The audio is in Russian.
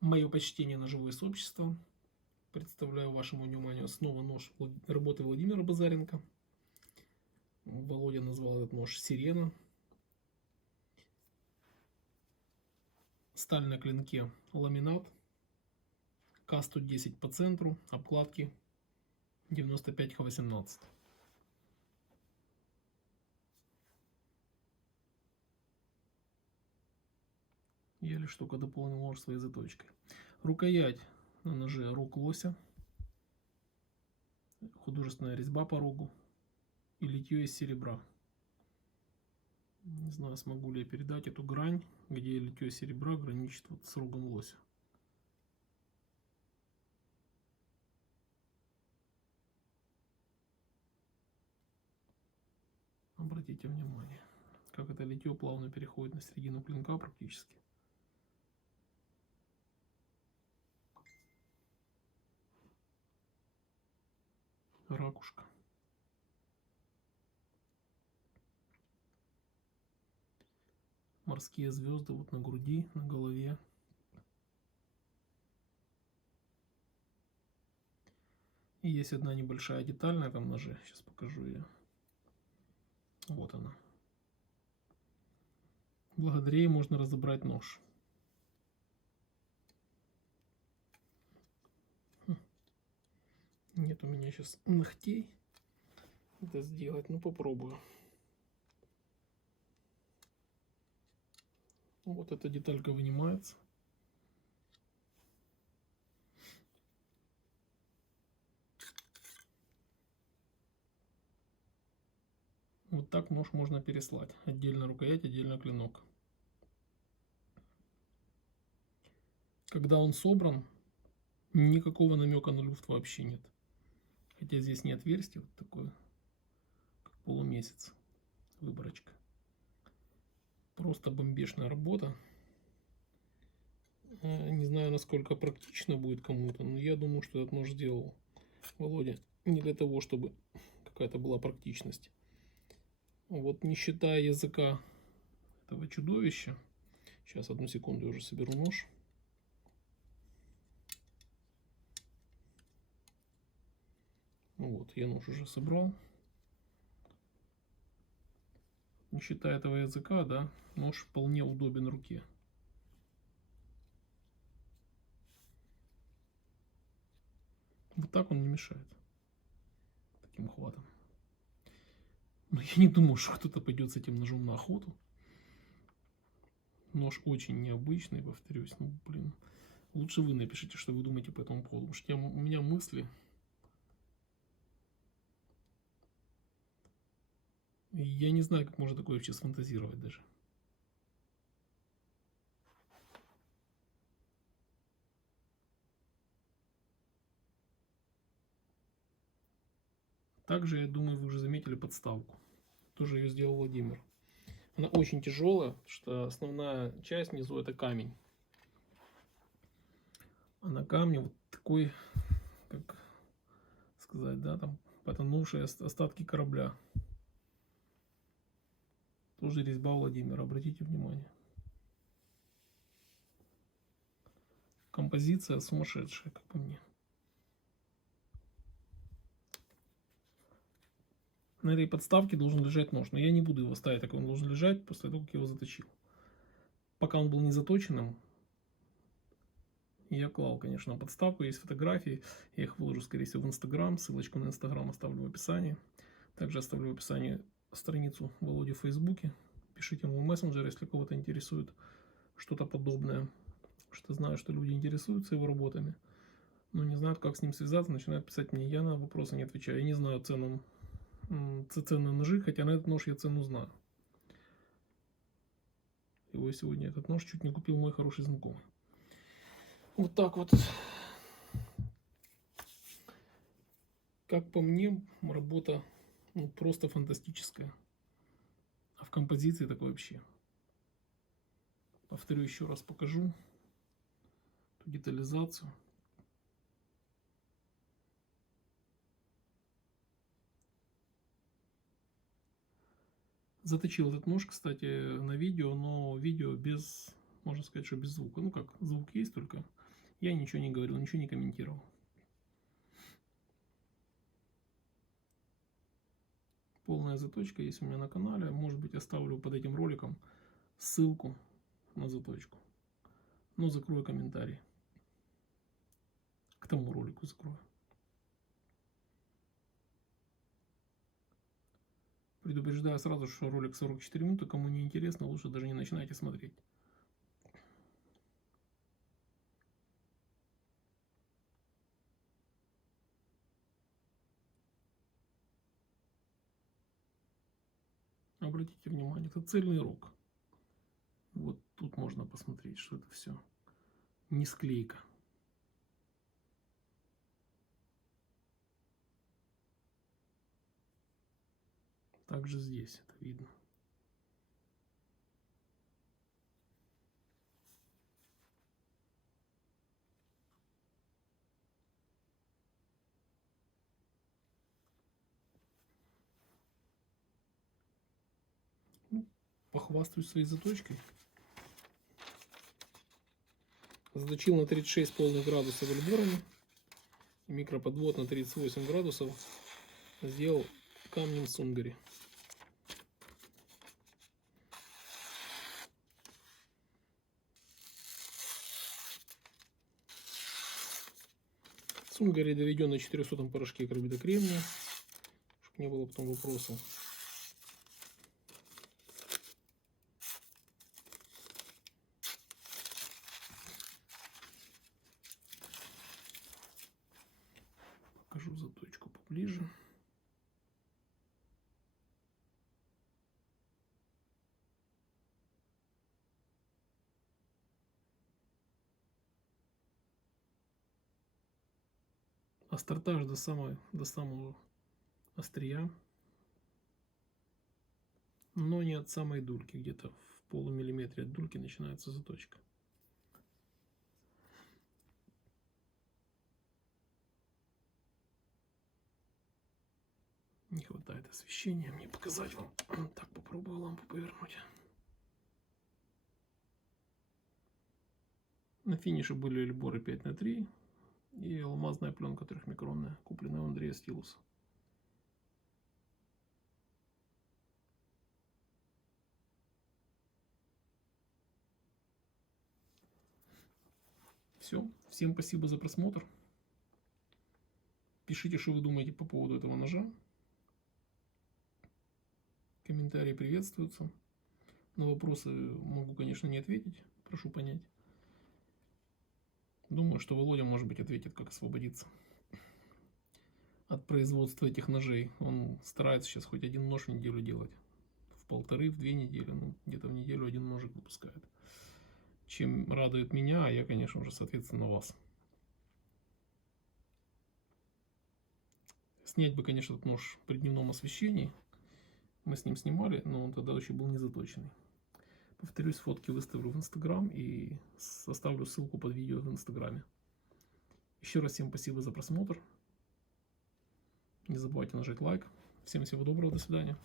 Мое почтение, ножевое сообщество. Представляю вашему вниманию снова нож работы Владимира Базаренко. Володя назвал этот нож «Сирена». Сталь на клинке ламинат. К110 по центру. Обкладки 95Х18. Я лишь только дополнил нож своей заточкой. Рукоять на ноже рог лося. Художественная резьба по рогу. И литье из серебра. Не знаю, смогу ли я передать эту грань, где литье серебра граничит вот с рогом лося. Обратите внимание, как это литье плавно переходит на середину клинка практически. Ракушка. Морские звезды вот на груди, на голове. И есть одна небольшая деталь на этом ноже. Сейчас покажу ее. Вот она. Благодаря ей можно разобрать нож. Нет у меня сейчас ногтей это сделать, но попробую. Вот эта деталька вынимается. Вот так нож можно переслать. Отдельно рукоять, отдельно клинок. Когда он собран, никакого намека на люфт вообще нет. Хотя здесь не отверстие, вот такое, как полумесяц, выборочка. Просто бомбешная работа. Не знаю, насколько практично будет кому-то, но я думаю, что этот нож сделал Володя не для того, чтобы какая-то была практичность. Вот не считая языка этого чудовища. Сейчас, одну секунду, я уже соберу нож. Вот, я нож уже собрал. Не считая этого языка, да, нож вполне удобен в руке. Вот так он не мешает. Таким хватом. Но я не думаю, что кто-то пойдет с этим ножом на охоту. Нож очень необычный, повторюсь. Ну, блин. Лучше вы напишите, что вы думаете по этому поводу. Потому что у меня мысли. Я не знаю, как можно такое вообще сфантазировать даже. Также, я думаю, вы уже заметили подставку. Тоже ее сделал Владимир. Она очень тяжелая, что основная часть внизу это камень. А на камне вот такой, как сказать, да, там потонувшие остатки корабля. Тоже резьба Владимира, обратите внимание. Композиция сумасшедшая, как по мне. На этой подставке должен лежать нож, но я не буду его ставить, так он должен лежать после того, как я его заточил. Пока он был не заточенным, я клал, конечно, подставку, есть фотографии, я их выложу, скорее всего, в Инстаграм, ссылочку на Инстаграм оставлю в описании. Также оставлю в описании страницу Володи в Фейсбуке. Пишите ему в мессенджер, если кого-то интересует что-то подобное. Что знаю, что люди интересуются его работами, но не знают, как с ним связаться, начинают писать мне. Я на вопросы не отвечаю. Я не знаю цены на ножи, хотя на этот нож я цену знаю. Его сегодня этот нож чуть не купил мой хороший знакомый. Вот так вот. Как по мне, работа просто фантастическая. А в композиции так вообще. Повторю еще раз, покажу эту детализацию. Заточил этот нож, кстати, на видео, но видео без можно сказать, что без звука. Ну как, звук есть, только я ничего не говорил, ничего не комментировал. Полная заточка есть у меня на канале. Может быть, оставлю под этим роликом ссылку на заточку. Но закрою комментарий. К тому ролику закрою. Предупреждаю сразу, что ролик 44 минуты. Кому не интересно, лучше даже не начинайте смотреть. Обратите внимание, это цельный рог. Вот тут можно посмотреть, что это все не склейка. Также здесь это видно. Ну, похвастаюсь своей заточкой. Заточил на 36 полных градусов альборами. Микроподвод на 38 градусов. Сделал камнем Цунгари. Цунгари доведен на 400 порошке карбида кремния, чтобы не было потом вопросов. Покажу заточку поближе. Остротаж до самого острия, но не от самой дульки, где-то в полумиллиметре от дульки начинается заточка. Не хватает освещения, мне показать вам. Так, попробую лампу повернуть. На финише были эльборы 5х3 и алмазная пленка 3-микронная, купленная у Андрея Стилуса. Все. Всем спасибо за просмотр. Пишите, что вы думаете по поводу этого ножа. Комментарии приветствуются. На вопросы могу, конечно, не ответить. Прошу понять. Думаю, что Володя, может быть, ответит, как освободиться от производства этих ножей. Он старается сейчас хоть один нож в неделю делать. В 1,5-2 недели. Ну, где-то в неделю один ножик выпускает. Чем радует меня, а я, конечно же, соответственно, вас. Снять бы, конечно, этот нож при дневном освещении. Мы с ним снимали, но он тогда еще был не заточенный. Повторюсь, фотки выставлю в Инстаграм и оставлю ссылку под видео в Инстаграме. Еще раз всем спасибо за просмотр. Не забывайте нажать лайк. Всем всего доброго, до свидания.